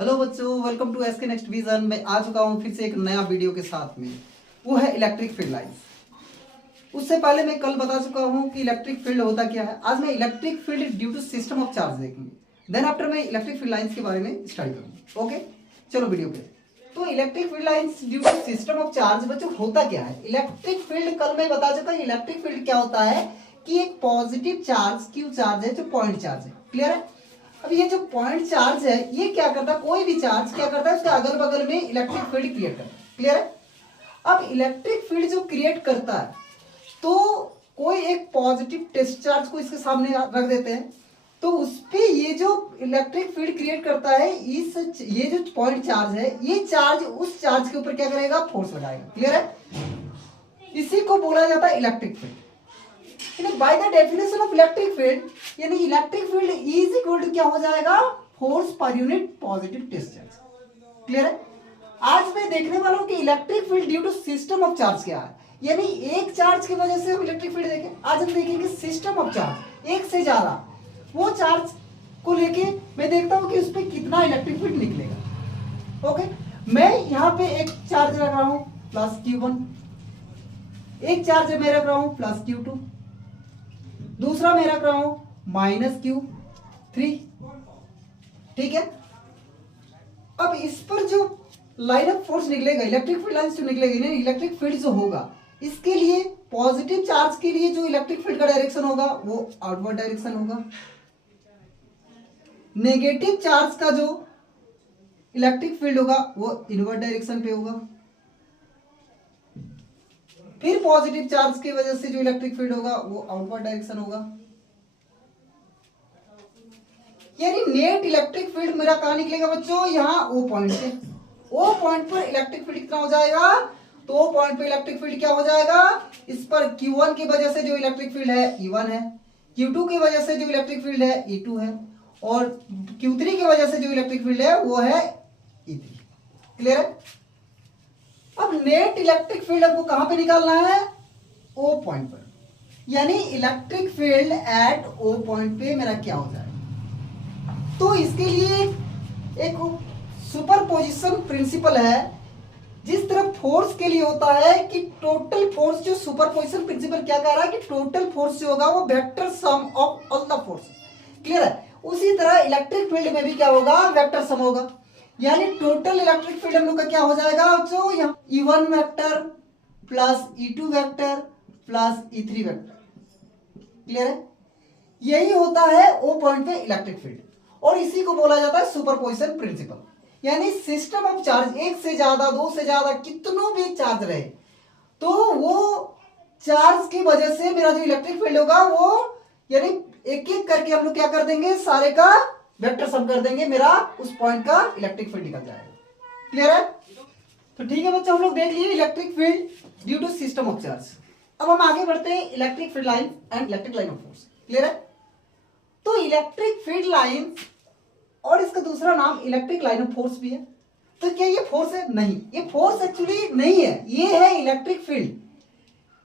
Hello बच्चों, welcome to SK next vision. मैं आ चुका हूँ फिर से एक नया वीडियो के साथ में। वो है इलेक्ट्रिक फील्ड लाइंस। उससे पहले मैं कल बता चुका हूँ कि इलेक्ट्रिक फील्ड होता क्या है। आज मैं electric field due to system of charge देखेंगे। देन आफ्टर मैं इलेक्ट्रिक फील्ड लाइंस के बारे में स्टडी करूँगा। ओके, चलो वीडियो पे। तो electric field lines due to system of charge बच्चों होता क्या है। इलेक्ट्रिक फील्ड कल मैं बता चुका हूँ। इलेक्ट्रिक फील्ड क्या होता है कि एक पॉजिटिव चार्ज क्यू चार्ज है जो पॉइंट चार्ज है। क्लियर है। अब ये जो पॉइंट चार्ज है ये क्या करता है, कोई भी चार्ज क्या करता है उसके अगल बगल में इलेक्ट्रिक फील्ड क्रिएट करता है। क्लियर है। अब इलेक्ट्रिक फील्ड जो क्रिएट करता है तो कोई एक पॉजिटिव टेस्ट चार्ज को इसके सामने रख देते हैं तो उस पे ये जो इलेक्ट्रिक फील्ड क्रिएट करता है ये जो पॉइंट चार्ज है ये चार्ज उस चार्ज के ऊपर क्या करेगा, फोर्स लगाएगा। क्लियर है। इसी को बोला जाता है electric field. By the definition of electric field यानी electric field is equal to क्या हो जाएगा, force per unit positive discharge. Clear है। आज मैं देखने वाला हूं कि electric field due to system of charge क्या है। यानी एक चार्ज की वजह से हम इलेक्ट्रिक फील्ड देखें। आज हम देखेंगे सिस्टम ऑफ चार्ज, एक से ज्यादा वो चार्ज को लेके मैं देखता हूं कि उस पर कितना इलेक्ट्रिक फील्ड निकलेगा। ओके, मैं यहाँ पे एक चार्ज रख रहा हूं प्लस Q1, एक चार्ज मैं रख रहा हूं प्लस Q2, दूसरा मैं रख रहा हूं -Q3। ठीक है। अब इस पर जो लाइन ऑफ फोर्स निकलेगा, इलेक्ट्रिक फील्ड लाइन जो निकलेगी, इलेक्ट्रिक फील्ड जो होगा इसके लिए पॉजिटिव चार्ज के लिए जो इलेक्ट्रिक फील्ड का डायरेक्शन होगा वो आउटवर्ड डायरेक्शन होगा। नेगेटिव चार्ज का जो इलेक्ट्रिक फील्ड होगा वो इनवर्ड डायरेक्शन पे होगा। फिर पॉजिटिव चार्ज की वजह से जो इलेक्ट्रिक फील्ड होगा वो आउटवर्ड डायरेक्शन होगा। यानी नेट इलेक्ट्रिक फील्ड मेरा कहां निकलेगा बच्चों, यहाँ ओ पॉइंट पे। ओ पॉइंट पर इलेक्ट्रिक फील्ड कितना हो जाएगा, तो ओ पॉइंट पे इलेक्ट्रिक फील्ड क्या हो जाएगा, इस पर Q1 की वजह से जो इलेक्ट्रिक फील्ड है E1 है, Q2 की वजह से जो इलेक्ट्रिक फील्ड है E2 है, और Q3 की वजह से जो इलेक्ट्रिक फील्ड है वो है E3। क्लियर है। अब नेट इलेक्ट्रिक फील्ड आपको कहां पे निकालना है, ओ पॉइंट पर। यानी electric field at O point पे मेरा क्या हो जाएगा। तो इसके लिए एक सुपरपोजिशन प्रिंसिपल है। जिस तरह फोर्स के लिए होता है कि टोटल फोर्स, जो सुपरपोजिशन प्रिंसिपल क्या कह रहा है कि टोटल फोर्स जो होगा वो vector sum of all the force. Clear है। उसी तरह इलेक्ट्रिक फील्ड में भी क्या होगा, वेक्टर सम होगा। यानी टोटल इलेक्ट्रिक फील्ड हम लोग का क्या हो जाएगा, जो यहाँ E1 vector plus E2 vector plus E3 vector. Clear है। यही होता है ओ पॉइंट पे इलेक्ट्रिक फील्ड, और इसी को बोला जाता है सुपरपोजिशन प्रिंसिपल। यानी सिस्टम ऑफ चार्ज, एक से ज्यादा, दो से ज्यादा, कितनों भी चार्ज रहे तो वो चार्ज की वजह से मेरा जो इलेक्ट्रिक फील्ड होगा वो, यानी एक एक करके हम लोग क्या कर देंगे, सारे का वेक्टर सम कर देंगे, मेरा उस पॉइंट का इलेक्ट्रिक फील्ड निकल जाएगा। क्लियर है। तो ठीक है बच्चों, हम लोग देख लिए electric field due to system of charge. अब हम आगे बढ़ते हैं electric field line and electric line of force. Clear है। तो इलेक्ट्रिक फील्ड लाइन और इसका दूसरा नाम इलेक्ट्रिक लाइन ऑफ फोर्स भी है। तो क्या ये फोर्स है? नहीं, ये फोर्स एक्चुअली नहीं है, ये है इलेक्ट्रिक फील्ड।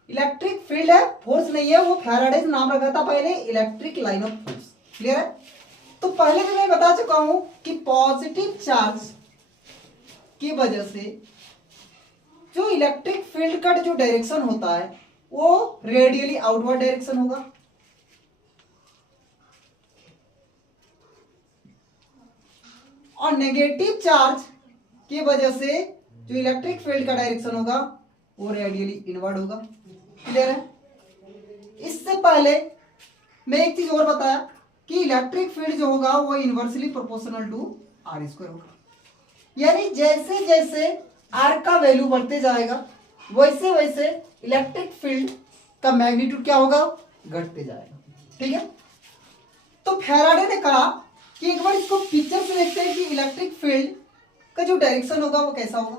इलेक्ट्रिक फील्ड है, फोर्स नहीं है। वो फैराडे से नाम रखा था पहले electric line of force. Clear है। तो पहले भी मैं बता चुका हूं कि पॉजिटिव चार्ज की वजह से जो इलेक्ट्रिक फील्ड का जो डायरेक्शन होता है वो रेडियली आउटवर्ड डायरेक्शन होगा, और नेगेटिव चार्ज की वजह से जो इलेक्ट्रिक फील्ड का डायरेक्शन होगा वो रेडियली इनवर्ड होगा। क्लियर है। इससे पहले मैं एक चीज और बताया कि इलेक्ट्रिक फील्ड जो होगा वो inversely proportional to r square होगा। यानी जैसे जैसे आर का वैल्यू बढ़ते जाएगा वैसे वैसे इलेक्ट्रिक फील्ड का मैग्नीट्यूड क्या होगा, घटते जाएगा। ठीक है। तो फैराडे ने कहा कि एक बार इसको पिक्चर से देखते हैं कि इलेक्ट्रिक फील्ड का जो डायरेक्शन होगा वो कैसा होगा।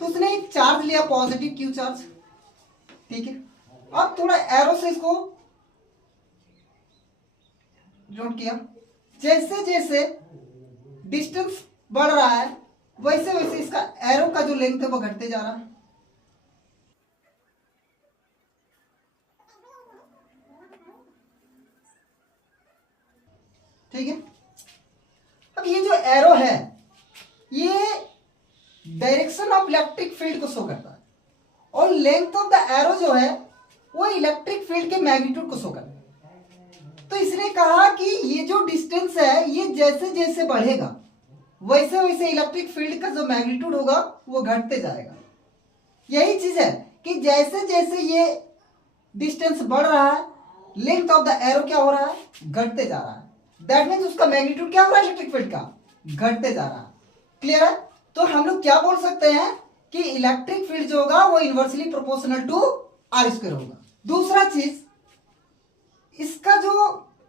तो उसने एक चार्ज लिया, पॉजिटिव क्यू चार्ज। ठीक है। अब थोड़ा एरो से इसको नोट किया, जैसे जैसे डिस्टेंस बढ़ रहा है वैसे वैसे इसका एरो का जो लेंथ है वो घटते जा रहा है। ठीक है। अब ये जो एरो है इलेक्ट्रिक फील्ड को शो करता है और लेंथ ऑफ द एरो जो है वो इलेक्ट्रिक फील्ड के मैग्नीट्यूड को शो करता है। तो इसने कहा कि ये जो डिस्टेंस है ये जैसे जैसे बढ़ेगा वैसे वैसे इलेक्ट्रिक फील्ड का जो मैग्नीट्यूड होगा वो घटते जाएगा। यही चीज है कि जैसे जैसे ये डिस्टेंस बढ़ रहा है लेंथ ऑफ द एरो क्या हो रहा है, घटते जा रहा है। दैट मीन्स उसका मैग्नीट्यूड क्या हो रहा है इलेक्ट्रिक फील्ड का, घटते जा रहा है। क्लियर है? तो हम लोग क्या बोल सकते हैं कि इलेक्ट्रिक फील्ड जो होगा वो inversely proportional to r square होगा। दूसरा चीज, इसका जो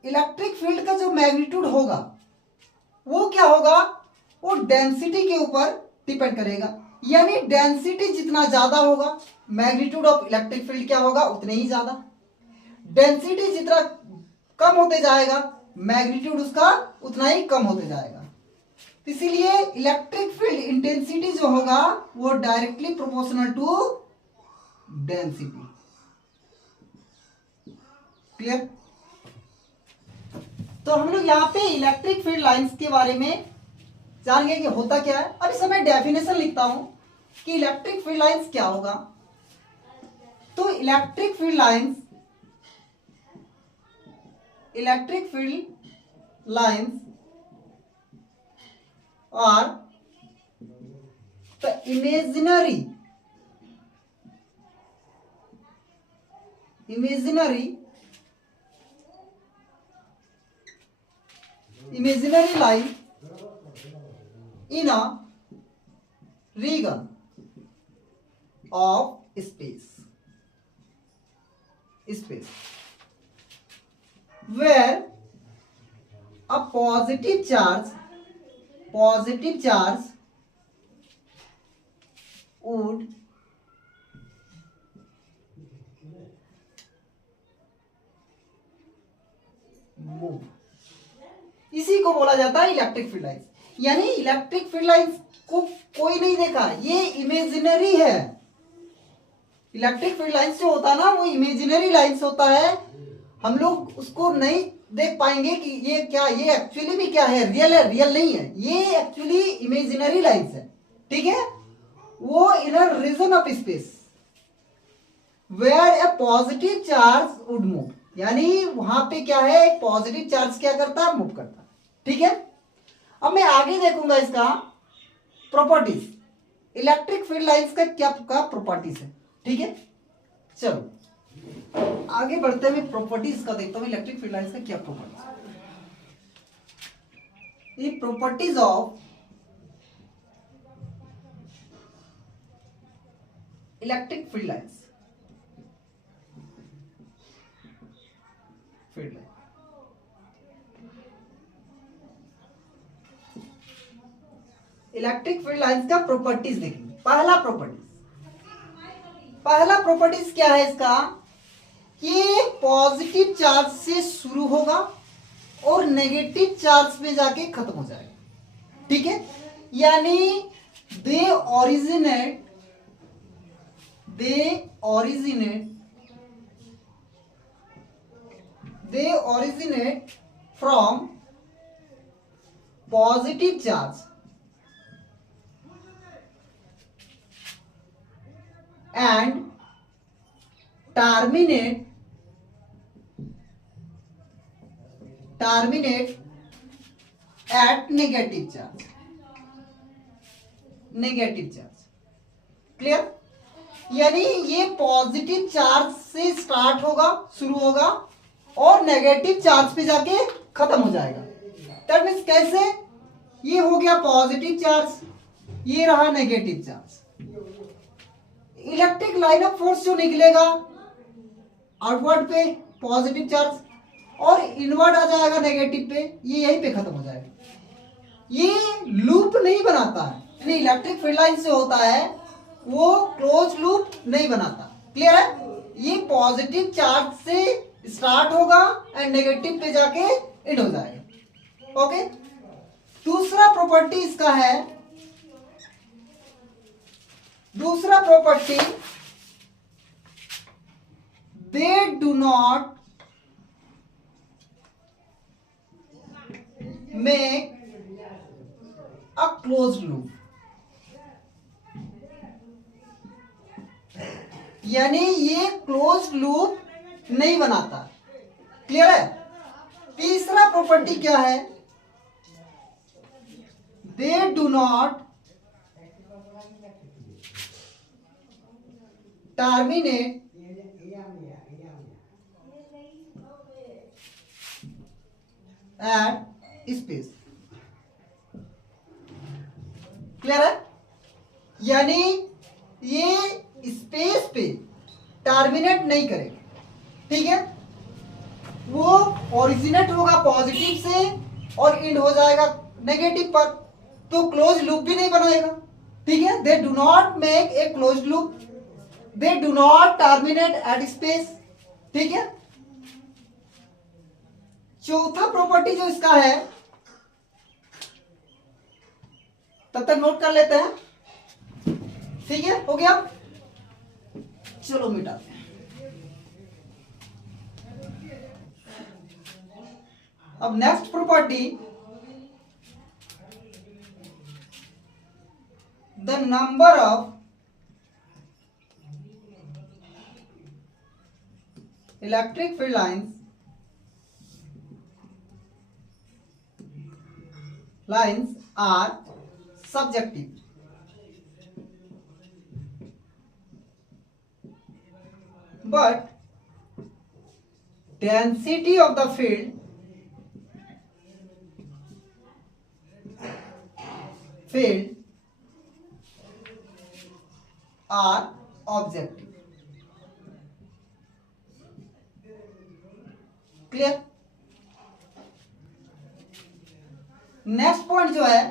इलेक्ट्रिक फील्ड का जो मैग्नीट्यूड होगा वो क्या होगा, वो डेंसिटी के ऊपर डिपेंड करेगा। यानी डेंसिटी जितना ज्यादा होगा मैग्नीट्यूड ऑफ इलेक्ट्रिक फील्ड क्या होगा उतने ही ज्यादा। डेंसिटी जितना कम होते जाएगा मैग्नीट्यूड उसका उतना ही कम होते जाएगा। इसीलिए इलेक्ट्रिक फील्ड इंटेंसिटी जो होगा वो directly proportional to density. Clear? तो हम लोग यहाँ पे इलेक्ट्रिक फील्ड लाइंस के बारे में जान गए कि होता क्या है। अब इस समय डेफिनेशन लिखता हूं कि इलेक्ट्रिक फील्ड लाइंस क्या होगा। तो electric field lines are the imaginary line in a region of space where a positive charge would move. इसी को बोला जाता है इलेक्ट्रिक फील्ड लाइंस। यानी इलेक्ट्रिक फील्ड लाइंस को कोई नहीं देखा, ये इमेजिनरी है। इलेक्ट्रिक फील्ड लाइंस जो होता है ना वो इमेजिनरी लाइंस होता है। हम लोग उसको नहीं देख पाएंगे कि ये क्या, ये एक्चुअली भी क्या है, रियल है, रियल नहीं है, ये एक्चुअली इमेजिनरी लाइंस है। ठीक है? वो in a region of space where a positive charge would move. यानी वहां पे क्या है, एक पॉजिटिव चार्ज क्या करता है, मूव करता है। ठीक है? अब मैं आगे देखूंगा इसका प्रॉपर्टीज, इलेक्ट्रिक फील्ड लाइंस का क्या प्रॉपर्टीज है। ठीक है, चलो आगे बढ़ते हुए प्रॉपर्टीज का देखता हूं इलेक्ट्रिक फील्ड लाइंस का क्या प्रॉपर्टीज। ये properties of electric field lines. Electric field lines का प्रॉपर्टीज देखेंगे। पहला प्रॉपर्टीज क्या है इसका, कि पॉजिटिव चार्ज से शुरू होगा और नेगेटिव चार्ज में जाके खत्म हो जाएगा। ठीक है? यानी दे originate from positive charge and terminate at negative charge। Clear? यानी ये पॉजिटिव चार्ज से स्टार्ट होगा, शुरू होगा और नेगेटिव चार्ज पे जाके खत्म हो जाएगा। दैट मींस कैसे, ये हो गया पॉजिटिव चार्ज, ये रहा negative charge. Electric line of force जो निकलेगा आउटवर्ड पे पॉजिटिव चार्ज और इनवर्ड आ जाएगा नेगेटिव पे, ये यहीं पे खत्म हो जाएगा। ये लूप नहीं बनाता है। यानी इलेक्ट्रिक फील्ड लाइन से होता है वो क्लोज लूप नहीं बनाता। क्लियर है? ये पॉजिटिव चार्ज से स्टार्ट होगा एंड नेगेटिव पे जाके एंड हो जाएगा। ओके? दूसरा प्रॉपर्टी इसका है, they do not make a closed loop. यानी ये क्लोज लूप नहीं बनाता। क्लियर है? तीसरा प्रॉपर्टी क्या है? They do not terminate at space. Clear है? यानी ये स्पेस पे टर्मिनेट नहीं करेगा। ठीक है? वो ओरिजिनेट होगा पॉजिटिव से और एंड हो जाएगा नेगेटिव पर, तो क्लोज लूप भी नहीं बनाएगा। ठीक है? They do not make a close loop, they do not terminate at space. ठीक है? चौथा प्रॉपर्टी जो इसका है, तब तक नोट कर लेते हैं। ठीक है? हो गया? चलो मिटाते हैं। अब next property, the number of electric field lines are subjective. But density of the field are objective. Clear? Next point जो है,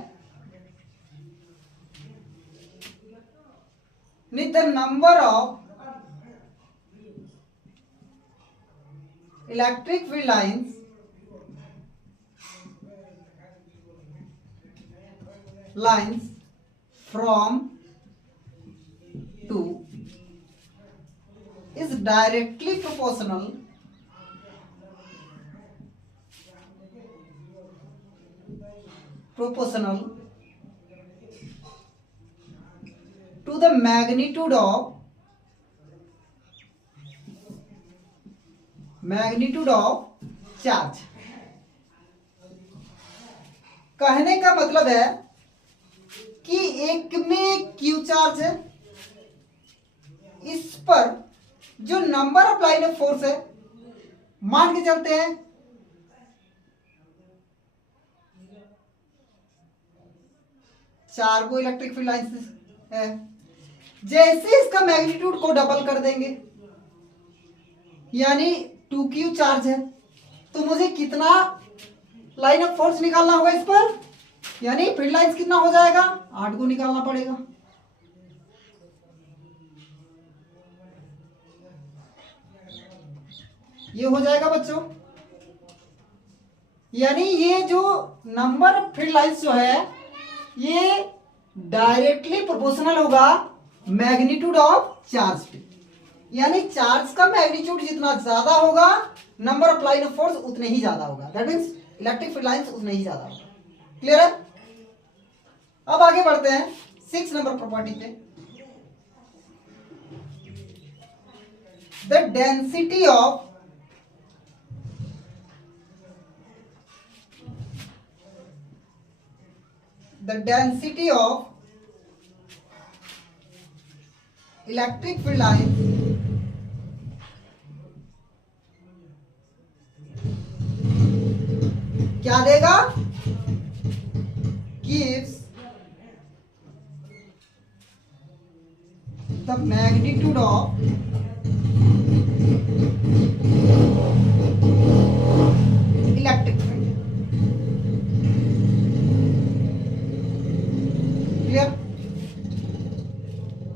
the number of electric field lines from two is directly proportional to the magnitude of charge। कहने का मतलब है कि एक में Q charge है, इस पर जो number of line of force है, मान के चलते हैं चार को इलेक्ट्रिक फील्ड लाइन्स है, जैसे इसका मैग्नीट्यूड को डबल कर देंगे, यानी 2q चार्ज है, तो मुझे कितना लाइन ऑफ फोर्स निकालना होगा इस पर, यानी फील्ड लाइन्स कितना हो जाएगा, 8 को निकालना पड़ेगा। ये हो जाएगा बच्चों, यानी ये जो नंबर ऑफ फील्ड लाइन्स जो है ये डायरेक्टली प्रोपोर्शनल होगा मैग्नीट्यूड ऑफ चार्ज पे, यानी चार्ज का मैग्नीट्यूड जितना ज्यादा होगा number of line of force उतने ही ज्यादा होगा। That means electric field lines उतने ही ज्यादा होगा। क्लियर है? अब आगे बढ़ते हैं 6 नंबर प्रॉपर्टी पे। The density of electric field line क्या देगा? Gives the magnitude of electric field. Clear?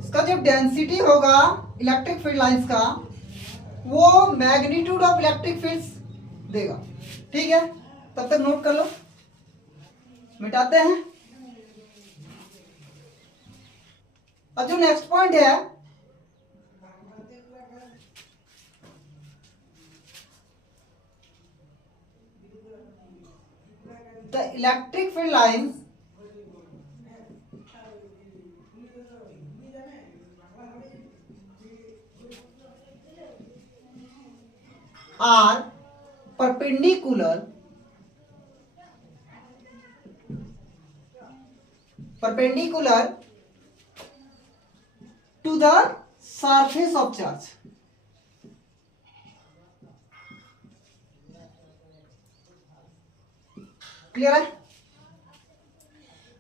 इसका जो डेंसिटी होगा इलेक्ट्रिक फील्ड लाइंस का, वो मैग्नीट्यूड ऑफ इलेक्ट्रिक फील्ड्स देगा। ठीक है? तब तक नोट कर लो, मिटाते हैं। अब जो नेक्स्ट पॉइंट है, the electric field lines are perpendicular to the surface of charge. Clear है?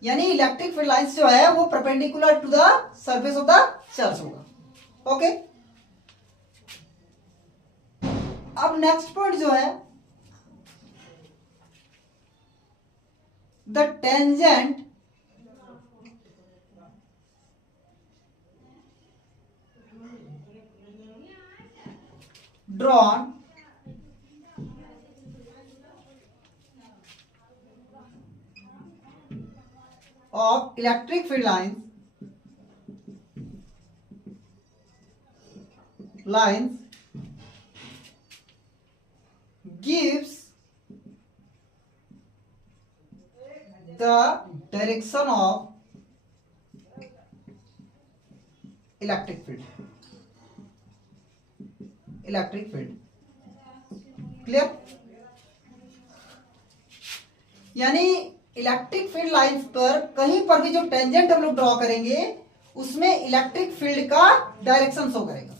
यानी इलेक्ट्रिक फील्ड लाइंस जो है वो perpendicular to the surface of the charge होगा। ओके, अब नेक्स्ट पॉइंट जो है, the tangent drawn of electric field lines gives the direction of electric field. Clear? यानी इलेक्ट्रिक फील्ड लाइंस पर कहीं पर भी जो टेंजेंट हम लोग ड्रॉ करेंगे उसमें इलेक्ट्रिक फील्ड का डायरेक्शन शो करेगा।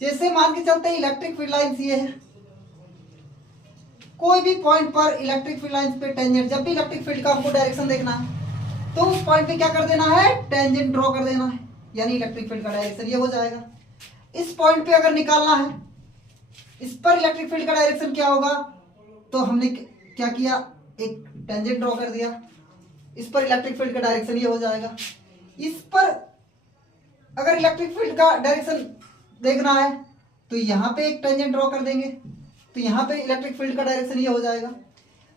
जैसे मान के चलते हैं इलेक्ट्रिक फील्ड लाइंस ये है, कोई भी पॉइंट पर इलेक्ट्रिक फील्ड लाइंस पे टेंजेंट, जब भी इलेक्ट्रिक फील्ड का हमको डायरेक्शन देखना है तो उस पॉइंट पे क्या कर देना है, टेंजेंट ड्रॉ कर देना है, यानी इलेक्ट्रिक फील्ड का डायरेक्शन ये हो जाएगा। इस पॉइंट पे अगर निकालना है, इस पर इलेक्ट्रिक फील्ड का डायरेक्शन क्या होगा, तो हमने क्या किया, एक टेंजेंट ड्रॉ कर दिया, इस पर इलेक्ट्रिक फील्ड का डायरेक्शन ये हो जाएगा। इस पर अगर इलेक्ट्रिक फील्ड का डायरेक्शन देखना है तो यहां पे एक टेंजेंट ड्रॉ कर देंगे, तो यहां पे इलेक्ट्रिक फील्ड का डायरेक्शन ये हो जाएगा।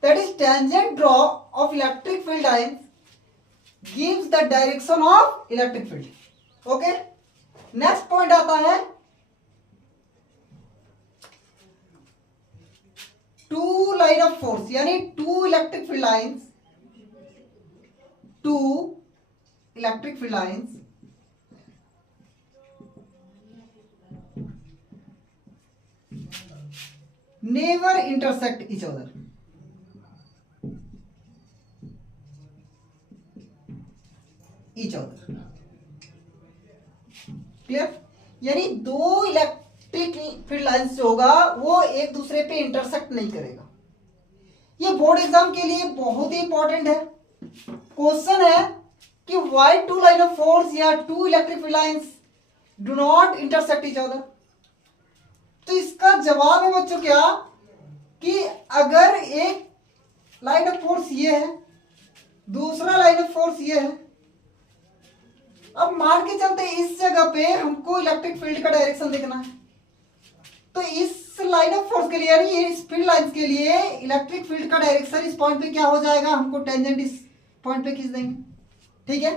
That is tangent draw of electric field line gives the direction of electric field. Okay, next point आता है टू लाइन ऑफ फोर्स, यानी two electric field lines never intersect each other. Clear? यानी दो electric field lines जो होगा वो एक दूसरे पे इंटरसेक्ट नहीं करेगा। ये बोर्ड एग्जाम के लिए बहुत ही इंपॉर्टेंट है। क्वेश्चन है कि why two line of force या two electric field lines do not intersect each other. तो इसका जवाब है बच्चों क्या, कि अगर एक लाइन ऑफ फोर्स ये है, दूसरा लाइन ऑफ फोर्स ये है, अब मान के चलते इस जगह पे हमको इलेक्ट्रिक फील्ड का डायरेक्शन देखना है, तो इस लाइन ऑफ फोर्स के लिए यानी इस फील्ड लाइंस के लिए इलेक्ट्रिक फील्ड का डायरेक्शन इस पॉइंट पे क्या हो जाएगा, हमको टेंजेंट इस पॉइंट पे खींच देंगे। ठीक है,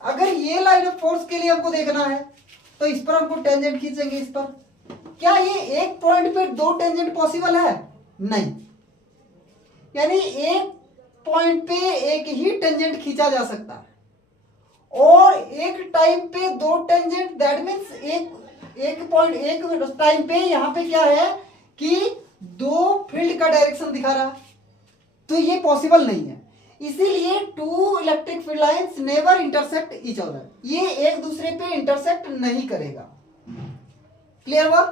अगर ये लाइन ऑफ फोर्स के लिए हमको देखना है तो इस पर हमको टेंजेंट खींचेंगे इस पर। क्या ये एक पॉइंट पे दो टेंजेंट पॉसिबल है? नहीं, यानी एक पॉइंट पे एक ही टेंजेंट खींचा जा सकता है, और एक टाइम पे दो टेंजेंट, दैट मीन्स एक पॉइंट एक टाइम पे यहां पे क्या है कि दो फील्ड का डायरेक्शन दिखा रहा है, तो ये पॉसिबल नहीं है। इसीलिए two electric field lines never intersect each other, ये एक दूसरे पे इंटरसेक्ट नहीं करेगा। क्लियर हुआ?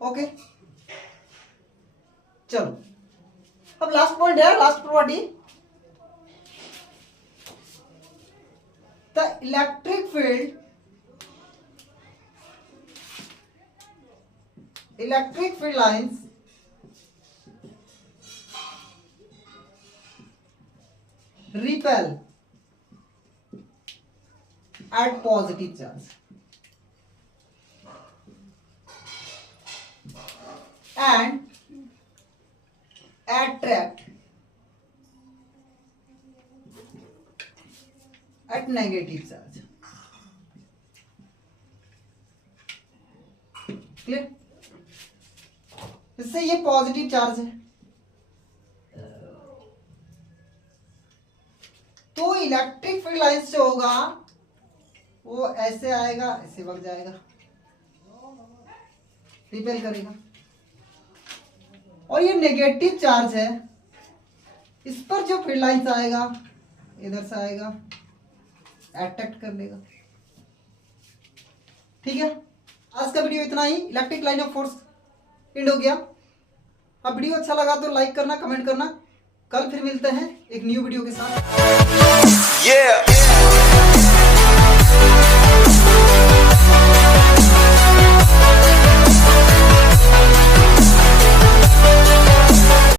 ओके, चलो अब लास्ट पॉइंट है, last property, the electric field lines repel at positive charge and attract at negative charge। Clear? इससे ये पॉजिटिव चार्ज है, तो इलेक्ट्रिक फील्ड लाइंस जो होगा वो ऐसे आएगा, ऐसे बढ़ जाएगा, रिपेल करेगा। और ये नेगेटिव चार्ज है, इस पर जो फील्ड लाइंस आएगा इधर से आएगा, अट्रैक्ट कर लेगा। ठीक है, आज का वीडियो इतना ही। Electric line of force end हो गया। अब वीडियो अच्छा लगा तो लाइक करना, कमेंट करना। कल फिर मिलते हैं एक न्यू वीडियो के साथ।